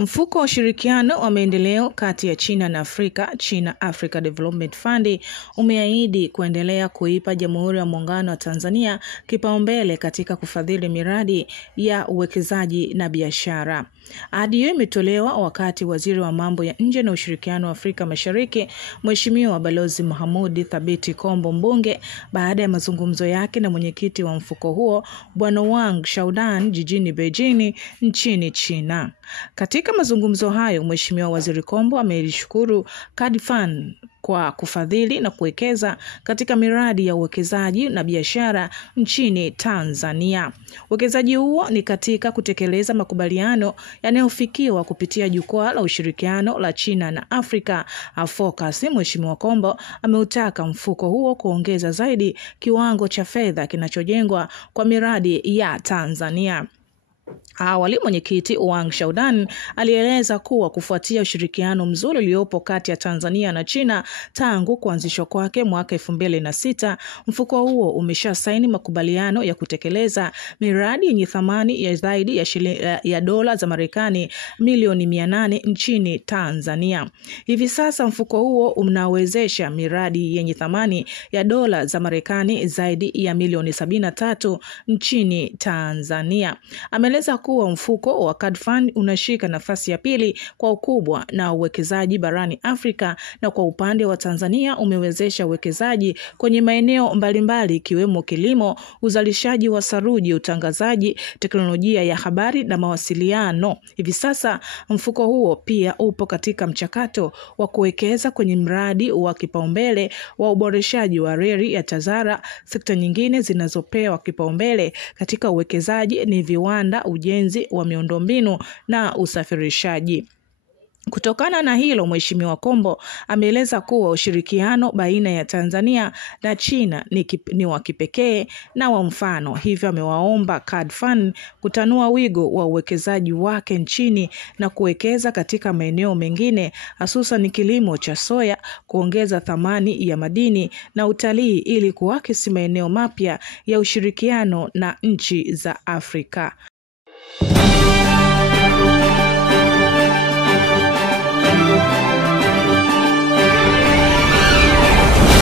Mfuko wa ushirikiano wa maendeleo kati ya China na Afrika, China Africa Development Fund, umeahidi kuendelea kuipa Jamhuri ya Muungano wa Tanzania kipaumbele katika kufadhili miradi ya uwekezaji na biashara. Ahadi hiyo imetolewa wakati Waziri wa Mambo ya Nje na Ushirikiano wa Afrika Mashariki, Mheshimiwa Balozi Mohamud Thabiti Kombo Mbunge, baada ya mazungumzo yake na mwenyekiti wa mfuko huo, Bwana Wang Shaudan, jijini Beijing nchini China. Katika mazungumzo hayo, Mheshimiwa Waziri Kombo amelishukuru CADFund kwa kufadhili na kuwekeza katika miradi ya uwekezaji na biashara nchini Tanzania. Uwekezaji huo ni katika kutekeleza makubaliano yanayofikiwa kupitia jukwaa la ushirikiano la China na Afrika AFOCUS. Mheshimiwa Kombo ameutaka mfuko huo kuongeza zaidi kiwango cha fedha kinachojengwa kwa miradi ya Tanzania. Awali mwenyekiti Wang Shaudan alieleza kuwa kufuatia ushirikiano mzuri uliopo kati ya Tanzania na China tangu kuanzishwa kwake mwaka 2006, mfuko huo umeshasaini makubaliano ya kutekeleza miradi yenye thamani ya zaidi ya dola za Marekani milioni 800 nchini Tanzania. Hivi sasa mfuko huo unawezesha miradi yenye thamani ya dola za Marekani zaidi ya milioni 73 nchini Tanzania. Ameeleza kuwa mfuko wa CADFund unashika nafasi ya pili kwa ukubwa na uwekezaji barani Afrika, na kwa upande wa Tanzania umewezesha uwekezaji kwenye maeneo mbalimbali ikiwemo kilimo, uzalishaji wa saruji, utangazaji, teknolojia ya habari na mawasiliano. Hivi sasa mfuko huo pia upo katika mchakato wa kuwekeza kwenye mradi wa kipaumbele wa uboreshaji wa reli ya Tazara. Sekta nyingine zinazopewa kipaumbele katika uwekezaji ni viwanda, ujenzi wa miundombinu na usafirishaji. Kutokana na hilo, Mheshimiwa Kombo ameeleza kuwa ushirikiano baina ya Tanzania na China ni wa kipekee na wa mfano. Hivyo amewaomba CADFund kutanua wigo wa uwekezaji wake nchini na kuwekeza katika maeneo mengine, hususan kilimo cha soya, kuongeza thamani ya madini na utalii, ili kuakisi maeneo mapya ya ushirikiano na nchi za Afrika.